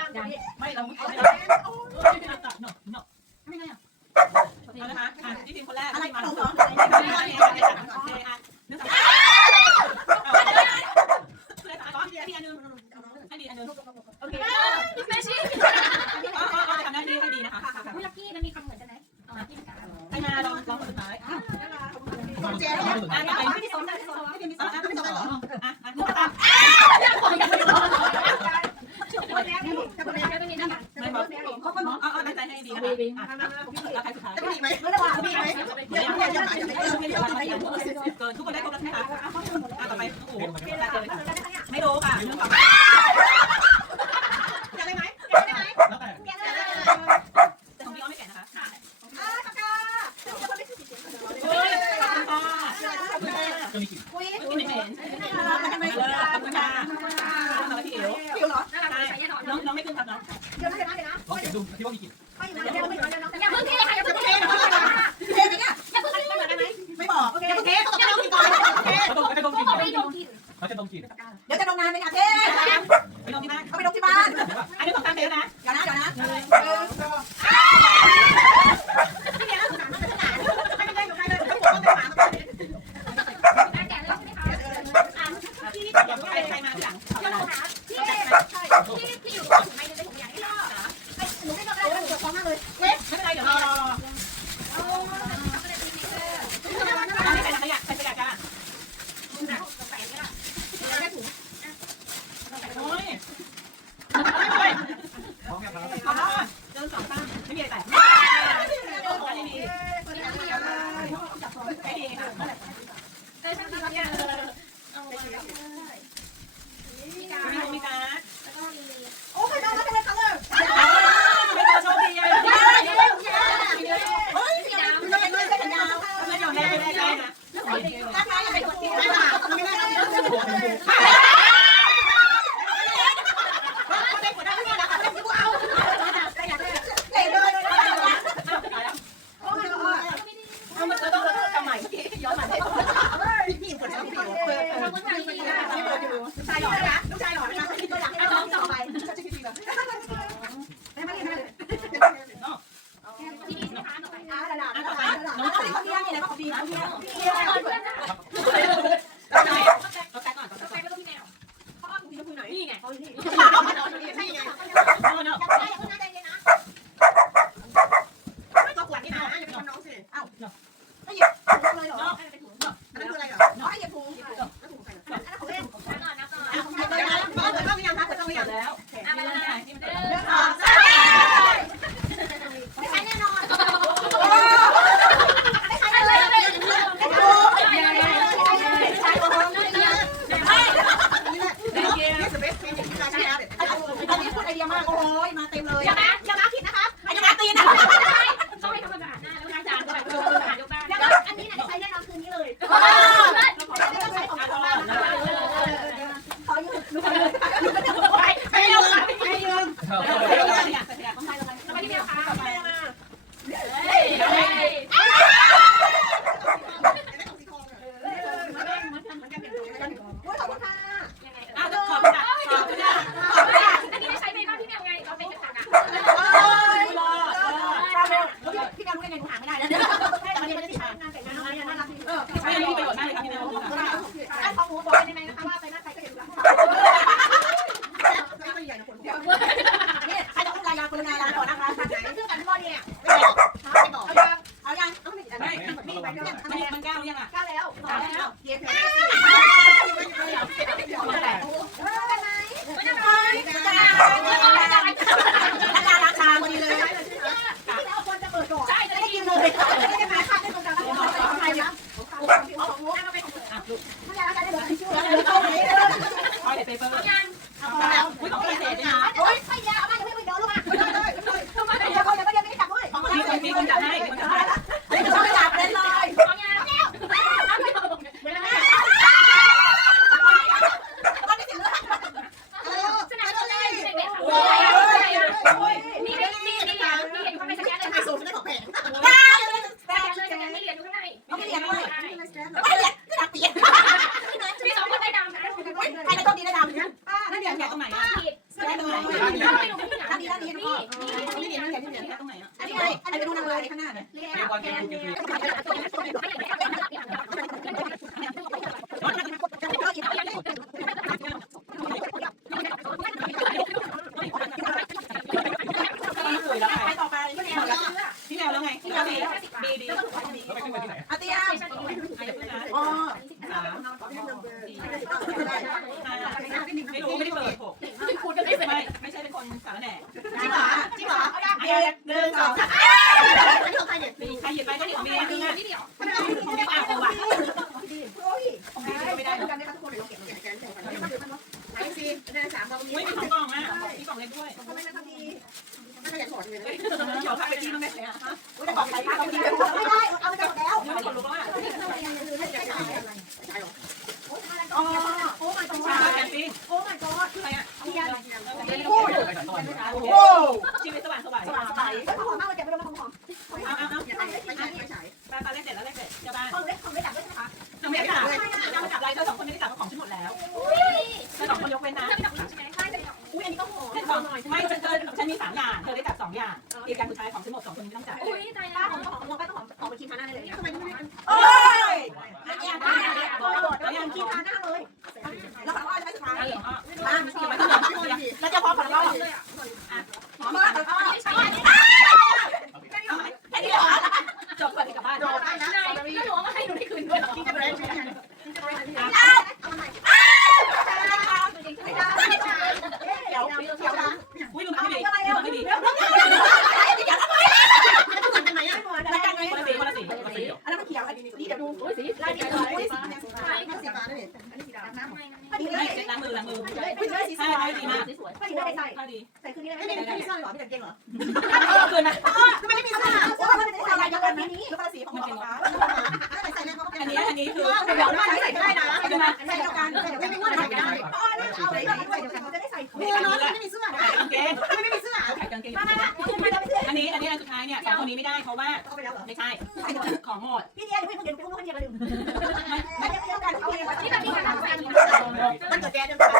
นั่งตรงนี้ไม่เราไม่ได้ไม่ได้เอาละคะอะที่ทีมคนแรกอะไรมาสองโอเคไม่ใช่เราจะทำหน้าที่ให้ดีนะคะคุณลักกี้มันมีคำเหมือนกันไหมอ๋อที่กาใครมาลองลองคนสุดท้ายคนเจ๊อะต่อไป จะมีไหมจะมีไหมเดี๋ยวจะหาจะไปเจอดี๋ทุกคนได้ครบแล้วใช่ไหมคะอะต่อไปโอ้โหไม่รู้ค่ะเรื่องต่อไปอยากได้ไหมอยากได้ไหมอยากได้แต่ของพี่อ้อไม่แก่นะคะอ่าตะกาจะมีคนไม่ชื่อสีเขียวเฮ้ยตะกาจะมีกี่คุยกินไม่เหม็นทำไมเลยขอบคุณค่ะทำอะไรพี่เอ๋วพี่เอ๋วเหรอน้องน้องไม่ขึ้นครับน้องเดี๋ยวนะเดี๋ยวนะเดี๋ยวนะโอเนดูที่ว่ามีกี่ ได้ช่างดีเนี่ย่างเลยมีการมีการแล้วก็มีโอ้ยน้องก็เป็นอะไรกันเลยไม่ต้องโชว์ดีเลเฮ้ยสีดำเลยนี่ำทำไม่ในใจนะถ้าใครอยากเป็นี่หน่ารักไม่ได้ ไงกูหาไม่ได้แล้ว ท่านนี้ท่านนี้ทุกคนไม่เห็นี่นี่เห็นี่นี่ตรงไหนอะอันนี้อันนี้ไปดูนางเลยข้างหน้าเนี่ย เรียยก แมวแล้วไงพี่แมวดีดีดีแล้วไปขึ้นไปที่ไหนอาเตียอ๋ออ๋อสามจไม่รู้ไม่ได้เปิดหกพูดกันไม่เป็นไม่ไม่ใช่เป็นคนสารแหน่ริงเหรอจริงเหรอเบียร์หนึ่งสองสามอันนี้ของใครเนี่ยใครหยิบไปก็หยิบเมียนึงอะนี่เดียวไม่ได้ของพี่อะว่ะ โอ้ชีวิตสว่างสวายสว่างสบาย ฉันเธอฉันมีสามอย่าง เธอได้จับสองอย่างอีกการสุดท้ายของฉันหมดสองคนไม่ต้องจับอุ้ยใจป้าร้าหอมหอมป้าต้องหอมหอมไปกินทาหน้าได้เลยทำไมไม่ได้โอ้ยอันนี้อันนี้อันนี้อันนี้กินทาหน้าเลยแล้วก็อันนี้สุดท้ายอันเหรอบ้านไม่ใช่ไม่ต้องแล้วจะพอของเราหอมมากแล้วก็ไม่ใช่แค่นี้เหรอจบก่อนที่กลับบ้าน อุ้ยสีลายนี้ยสีฟ้าสีฟ้าด้วยอันนี้สีดำน้ำไม่อันนี้เลยล้างมือล้างมือไม่ใช่สีใช่ฟ้าใช่ดีมากสวยไม่ได้ใส่ข้าดีใส่คืนนี้ไม่ได้ไม่ได้เสื้อหรอไม่ได้เก่งเหรอคืนนะไม่ได้มีเสื้อเสื้อไม่ได้ใส่ลายเดียวกันนี้แล้วก็สีของฟ้าใส่เลยเขาอันนี้อันนี้คือเดี๋ยวมาใส่ได้นะใส่เดียวกันใส่เดียวกันไม่ว่าใส่ได้อ๋อเอาเลยใส่เดียวกันเขาจะได้ใส่มือน้อยไม่มีเสื้อขายกางเกงไม่มีเสื้อขายกางเกงมามา สุดท้ายเนี่ยสองคนนี้ไม่ได้เพราะว่าเอาไปแล้วเหรอไม่ใช่ของหมดพี่เดียเดี๋ยวพี่เดี๋ยวพี่เดี๋ยวลืมไม่ได้เดียวกันเอาเลยนี่แบบนี้กันแฟนมันเกิดแกเดินไป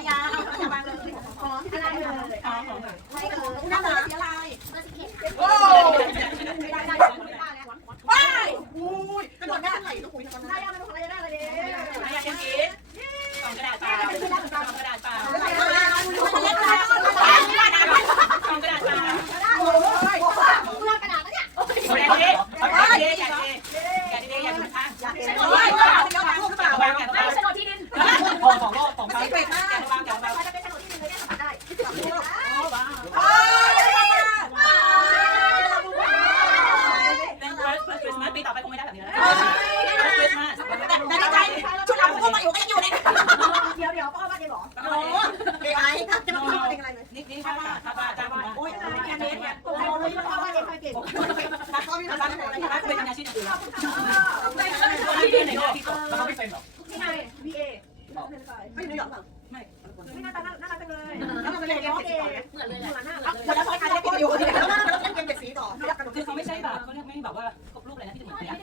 ไาเดี๋ยวหรอโอ้เด็กไอ้จะมาพูดเด็กอะไรเลยนี่นี่ค่ะค่ะป้าจ้าคุณโอ้ยแค่นี้เนี่ยโอ้ยพ่อว่าเด็กใครเก่งพ่อมีภาษาอะไรป้าเป็นอาชีพอื่นแล้วไม่คนที่เป็นไหนเนี่ยที่แล้วเขาไม่เป็นหรอที่ไหน BA ไม่อยู่นิวยอร์ก เป็นเกมเกมเหมือนเลยแหละแล้วพอทานแล้วก็อยู่แล้วมันเล่นเกมเด็กสีต่อ คือเขาไม่ใช่แบบเขาเรียกไม่แบบว่าครบรูปอะไรนะที่ถึงเนี่ย